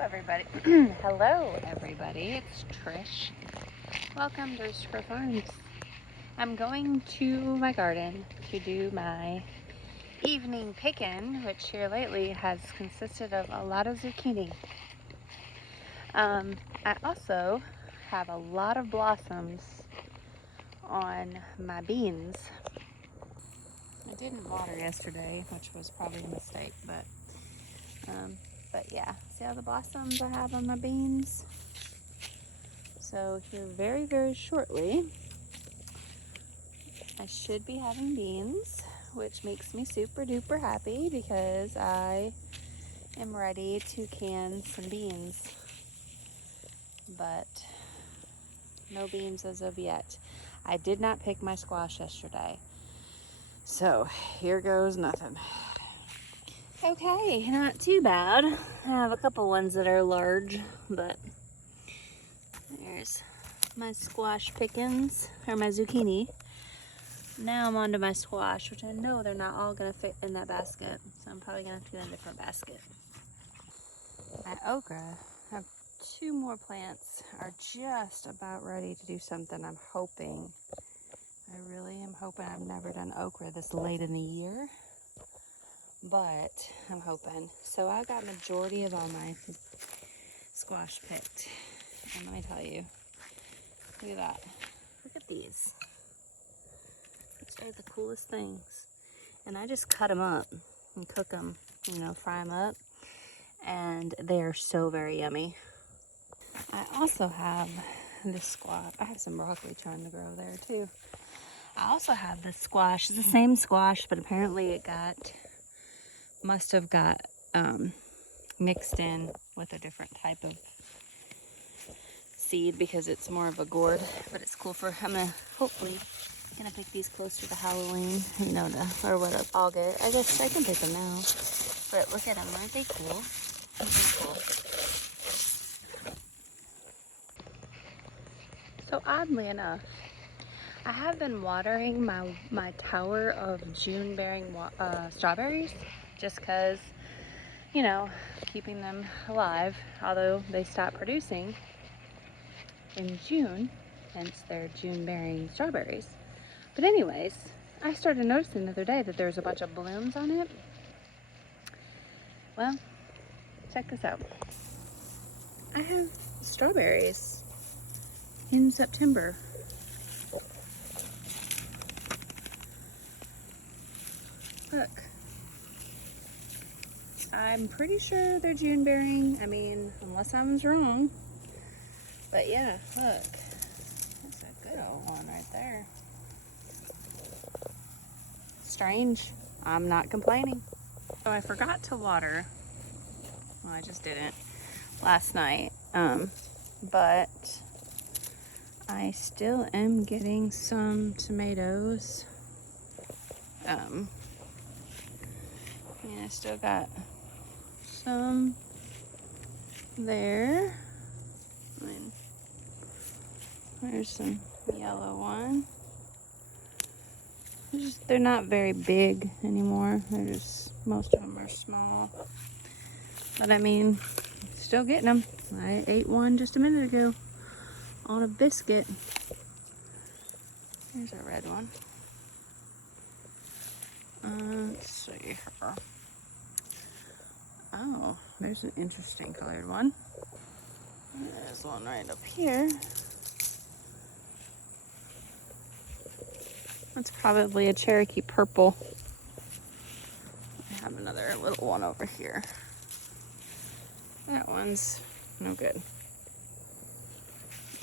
Everybody. Hello, everybody. It's Trish. Welcome to Screw Farms. I'm going to my garden to do my evening picking, which here lately has consisted of a lot of zucchini. I also have a lot of blossoms on my beans. I didn't water yesterday, which was probably a mistake, but yeah, see all the blossoms I have on my beans? So here very, very shortly, I should be having beans, which makes me super duper happy because I am ready to can some beans. But no beans as of yet. I did not pick my squash yesterday. So here goes nothing. Okay, not too bad. I have a couple ones that are large, but there's my squash pickings, or my zucchini. Now I'm on to my squash, which I know they're not all going to fit in that basket, so I'm probably going to have to get a different basket. My okra, I have 2 more plants, are just about ready to do something. I'm hoping, I really am hoping. I've never done okra this late in the year, but I'm hoping. So I got majority of all my squash picked, and let me tell you, look at that. Look at these. These are the coolest things. And I just cut them up and cook them, fry them up. And they are so very yummy. I also have this squash. I have some broccoli trying to grow there too. I also have this squash. It's the same squash, but apparently it must have got mixed in with a different type of seed because it's more of a gourd, but it's cool I'm hopefully gonna pick these closer to Halloween, or what, August. I guess I can pick them now, but look at them, aren't they cool? Aren't they cool? So oddly enough, I have been watering my tower of June bearing strawberries just because, keeping them alive, although they stop producing in June, hence they're June bearing strawberries. But anyways, I started noticing the other day that there's a bunch of blooms on it. Well, check this out. I have strawberries in September. Look. I'm pretty sure they're June bearing. I mean, unless I was wrong. But yeah, look. That's a good old one right there. Strange. I'm not complaining. So I forgot to water. Well, I just didn't last night. But I still am getting some tomatoes. I still got some there. There's some yellow one. They're not very big anymore. Most of them are small. But I mean, still getting them. I ate one just a minute ago on a biscuit. Here's a red one. Let's see here. Oh, there's an interesting colored one. There's one right up here. That's probably a Cherokee purple. I have another little one over here. That one's no good.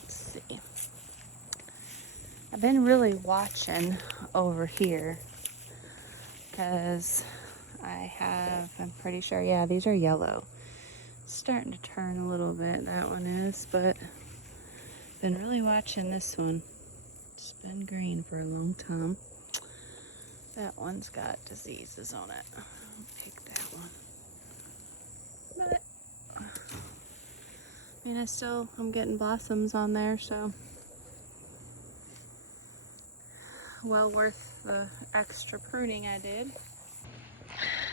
Let's see. I've been really watching over here because I'm pretty sure, yeah, these are yellow. Starting to turn a little bit, that one is, but been really watching this one. It's been green for a long time. That one's got diseases on it. I'll pick that one. But I mean, I'm getting blossoms on there, so well worth the extra pruning I did.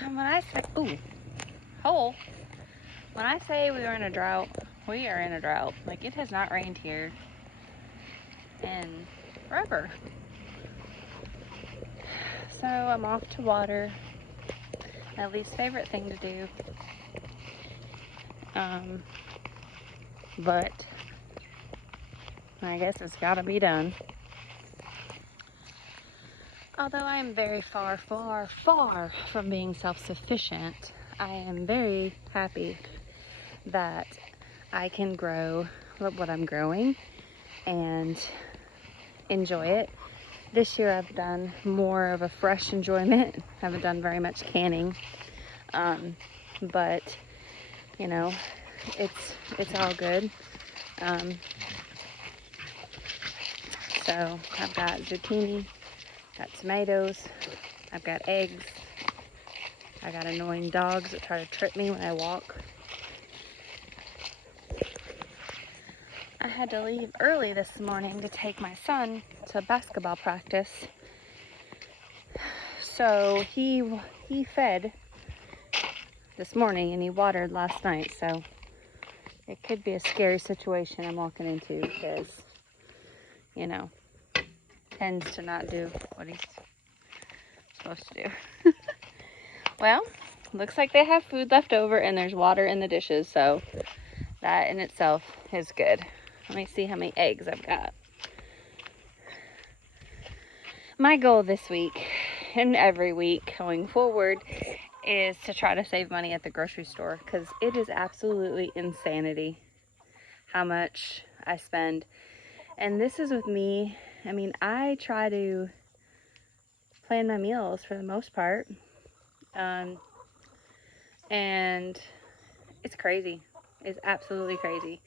And when I say, ooh, hole, When I say we are in a drought, we are in a drought. Like, it has not rained here in forever. So I'm off to water. My least favorite thing to do. But I guess it's gotta be done. Although I am very far, far, far from being self-sufficient, I am very happy that I can grow what I'm growing and enjoy it. This year I've done more of a fresh enjoyment. Haven't done very much canning, but you know, it's all good. So I've got zucchini, got tomatoes, I've got eggs, I got annoying dogs that try to trip me when I walk. I had to leave early this morning to take my son to basketball practice. So he fed this morning and he watered last night, so it could be a scary situation I'm walking into because, you know, tends to not do what he's supposed to do. Well, looks like they have food left over and there's water in the dishes, so that in itself is good. Let me see how many eggs I've got. My goal this week and every week going forward is to try to save money at the grocery store, because it is absolutely insanity how much I spend. And this is with me. I mean, I try to plan my meals for the most part, and it's crazy. It's absolutely crazy.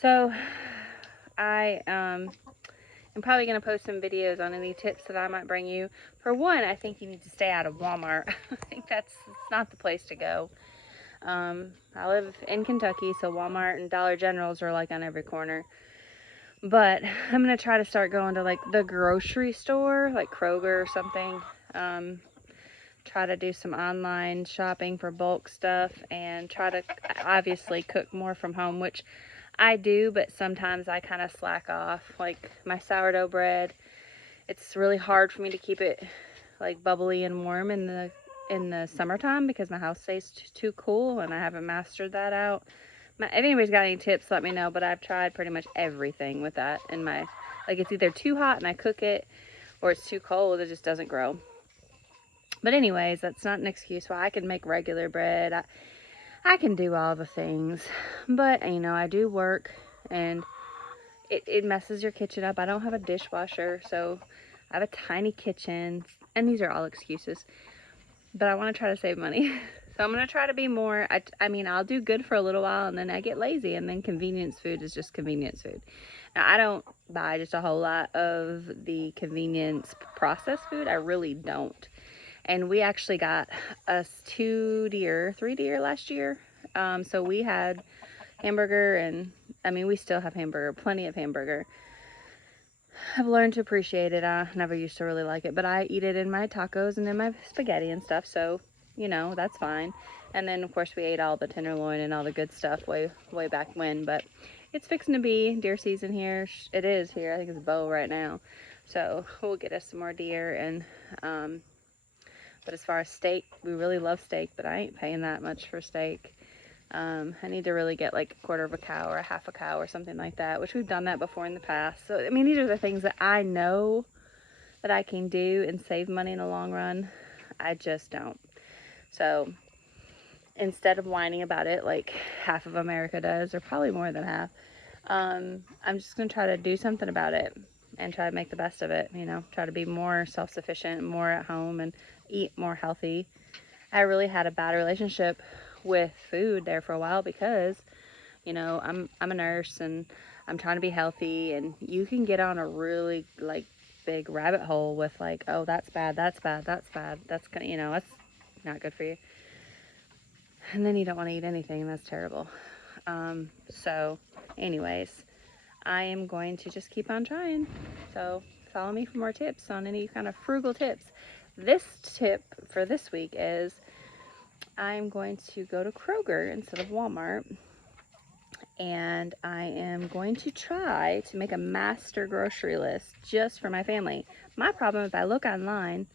So I'm probably going to post some videos on any tips that I might bring you. For one, I think you need to stay out of Walmart. I think it's not the place to go. I live in Kentucky, so Walmart and Dollar Generals are like on every corner. But I'm going to try to start going to like the grocery store, like Kroger or something. Try to do some online shopping for bulk stuff and try to obviously cook more from home, which I do, but sometimes I kind of slack off. Like my sourdough bread, it's really hard for me to keep it like bubbly and warm in the summertime because my house stays too cool and I haven't mastered that out. If anybody's got any tips, let me know, but I've tried pretty much everything with that in my, like it's either too hot and I cook it or it's too cold, it just doesn't grow. But anyways, that's not an excuse why I can make regular bread. I can do all the things, but you know, I do work and it messes your kitchen up. I don't have a dishwasher, so I have a tiny kitchen, and these are all excuses, but I want to try to save money. So I'm going to try to be more, I mean, I'll do good for a little while and then I get lazy, and then convenience food is just convenience food. Now, I don't buy just a whole lot of the convenience processed food. I really don't. And we actually got us 3 deer last year. So we had hamburger, and I mean, we still have hamburger, plenty of hamburger. I've learned to appreciate it. I never used to really like it, but I eat it in my tacos and in my spaghetti and stuff, so, you know, that's fine. And then, of course, we ate all the tenderloin and all the good stuff way back when, but it's fixing to be deer season here. It is here. I think it's bow right now. So we'll get us some more deer. And but as far as steak, we really love steak, but I ain't paying that much for steak. I need to really get like a quarter of a cow or a half a cow or something like that, which we've done that before in the past. So, I mean, these are the things that I know that I can do and save money in the long run. I just don't. So instead of whining about it like half of America does, or probably more than half, I'm just going to try to do something about it and try to make the best of it, you know, try to be more self-sufficient, more at home, and eat more healthy. I really had a bad relationship with food there for a while because, you know, I'm a nurse and I'm trying to be healthy, and you can get on a really like big rabbit hole with like, oh, that's bad, that's bad, that's bad, that's gonna, you know, that's not good for you, and then you don't want to eat anything, and that's terrible. So anyways, I am going to just keep on trying. So follow me for more tips on any kind of frugal tips. This tip for this week is I'm going to go to Kroger instead of Walmart, and I am going to try to make a master grocery list just for my family. My problem, if I look online,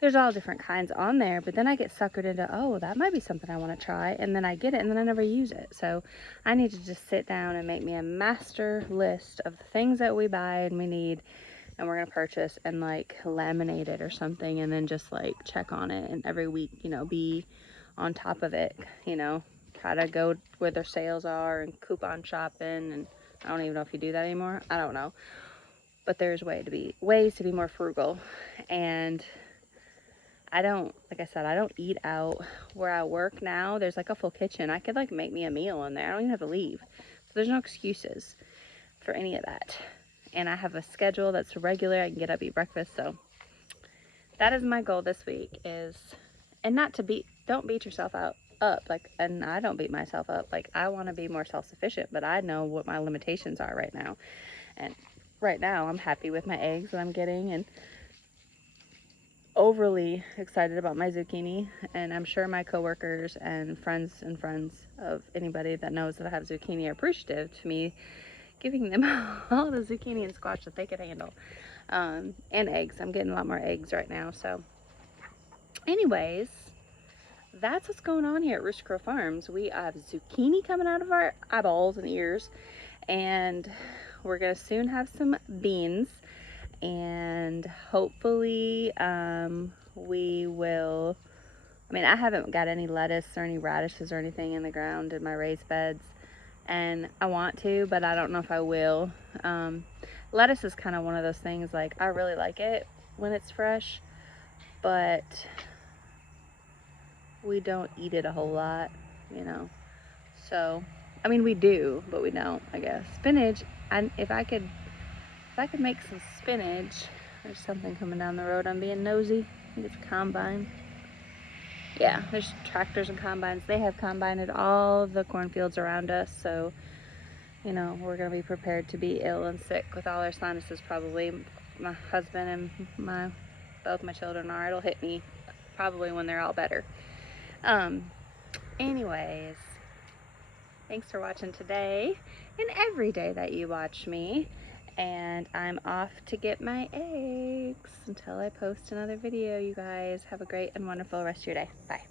there's all different kinds on there, but then I get suckered into, oh, that might be something I want to try, and then I get it and then I never use it. So I need to just sit down and make me a master list of the things that we buy and we need and we're gonna purchase, and like laminate it or something, and then just like check on it, and every week, you know, be on top of it, you know, try to go where their sales are and coupon shopping. And I don't even know if you do that anymore, I don't know, but there's ways to be more frugal. And I don't, like I said, I don't eat out. Where I work now, there's like a full kitchen. I could like make me a meal in there. I don't even have to leave. So there's no excuses for any of that. And I have a schedule that's regular. I can get up, eat breakfast. So that is my goal this week, is, and not to don't beat yourself up. Like, and I don't beat myself up. Like, I want to be more self-sufficient, but I know what my limitations are right now. And right now I'm happy with my eggs that I'm getting, and overly excited about my zucchini, and I'm sure my coworkers and friends of anybody that knows that I have zucchini are appreciative to me giving them all the zucchini and squash that they could handle. And eggs. I'm getting a lot more eggs right now. So anyways, that's what's going on here at Rooster Crow Farms. We have zucchini coming out of our eyeballs and ears, and we're gonna soon have some beans, and hopefully we will, I mean, I haven't got any lettuce or any radishes or anything in the ground in my raised beds, and I want to, but I don't know if I will. Lettuce is kind of one of those things, like, I really like it when it's fresh, but we don't eat it a whole lot, you know. So, I mean, we do, but we don't, I guess. Spinach, if I could make some spinach. There's something coming down the road. I'm being nosy. I think it's a combine. Yeah, there's tractors and combines. They have combined all the cornfields around us, so, you know, we're going to be prepared to be ill and sick with all our sinuses probably. My husband and both my children are. It'll hit me probably when they're all better. Anyways, thanks for watching today and every day that you watch me. And I'm off to get my eggs until I post another video. You guys have a great and wonderful rest of your day. Bye.